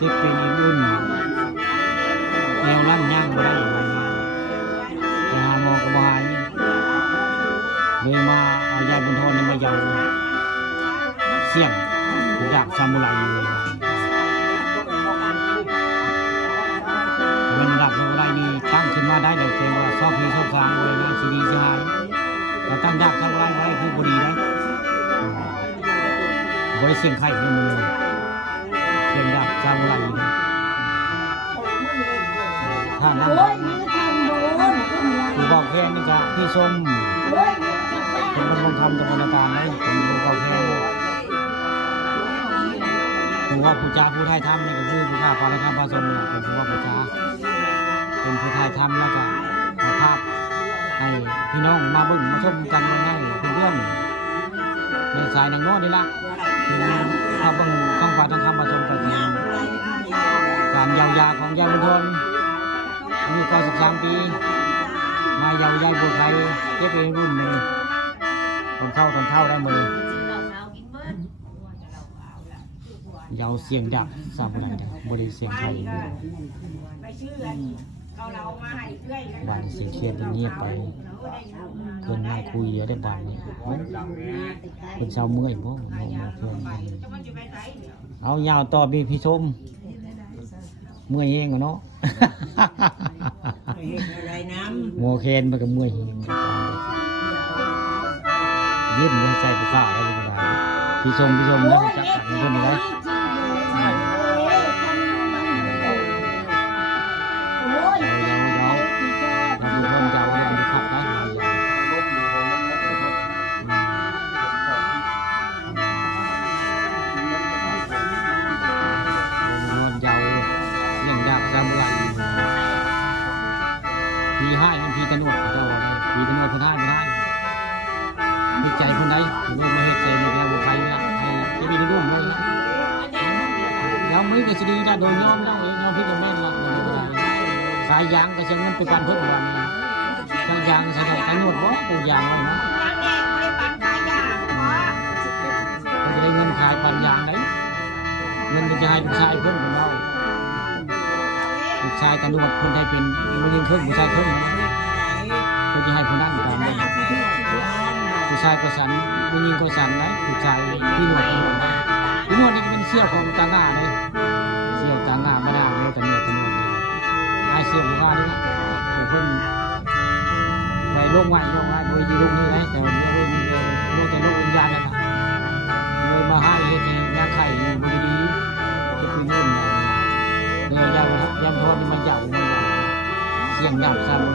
เจ็บเป็นอุ่นแนวลั่นย่างบ่ได้ไปหาหมอก็บ่หายเลยมาเอายาบุญทนมายาเสี่ยงอยากซามูไรเลยมันดับซามูไรนี่ตั้งขึ้นมาได้เลยเพียงว่าซอกพีซอกซางเลยนะซีดีซีไฮแต่ตั้งดับซามูไรไว้คือบดีนะบริเสียงไข่ในมือเสียงดับซามูไรท่านั้นคือบอกแค่นี่จ้ะที่ส้มเป็นคนลงคำตะวันการเลยผมดูบอกแค่ผมว่าผู้จ้าผู้ไทยทำนี่ก็คือผู้ข้าพาและข้าพาสมเนี่ยผมว่าผู้จ้าเป็นผู้ไทยทำแล้วก็มาภาพให้พี่น้องมาบึ้งมาชมกันง่ายๆเป็นเรื่องในสายนางโน้นี่ละถ้าบึ้งข้างฟ้าทั้งข้าพาสมกันการเยียวยาของยาบุญทนอายุ93 ปีมาเยียวยาบุญไทยเก็บเป็นรุ่นหนึ่งคนเข้าได้มือยาวเสียงดังทราบอะไรเนี่ยบริเสียงไทยบ้านเสียงเชียนเงียบไปเพื่อนมาคุยเยอะได้บ้านนี่เป็นชาวเมื่อยบ่มาเพื่อนเอายาวต่อพี่ชมเมื่อยเองเนาะโมเคนมันก็เมื่อยเองยิ้มเลยใจผู้ข้าได้เลยก็ได้พี่ชมนะจับตัดเพื่อนได้พีให้มันพีตะนวดเจ้าเลยพีตะนวดคนให้ไม่ได้เหตุใจคนไหนไม่มาเหตุใจในแนวบุคคลนะจะมีในร่วมเลยแล้วไม่ก็จะดีนะโดยย่อมได้ย่อมพิจารณาละมันไม่ได้สายยางก็เช่นนั้นไปปั่นเพื่อนวันนี้สายยางสายตะนวดว่าปูยางเลยนะมันจะได้เงินขายปั่นยางไหนเงินจะให้ลูกชายเพิ่มของเราลูกชายตำรวจคนไทยเป็นมันยิงเครื่องผู้ชายเครื่องคนจะให้คนนั้นกันผู้ชายก็สันมันยิงก็สันนะผู้ชายพี่หนวดพี่หนวดนี่เป็นเสี่ยวของตาหน้าเลยเสี่ยวตาหน้าไม่ได้เลยตำรวจไอ้เสี่ยวผู้ว่านี่เพิ่งไปโรงไหวโดยยีลูกนี่นะแต่ว่าโรงแต่โรงวิญญาณนะครับเลยมาให้เหตุยาไข่อยู่บริดีจะเป็นเงินเนี่ยยังทนมันยาวเสียงดับซามู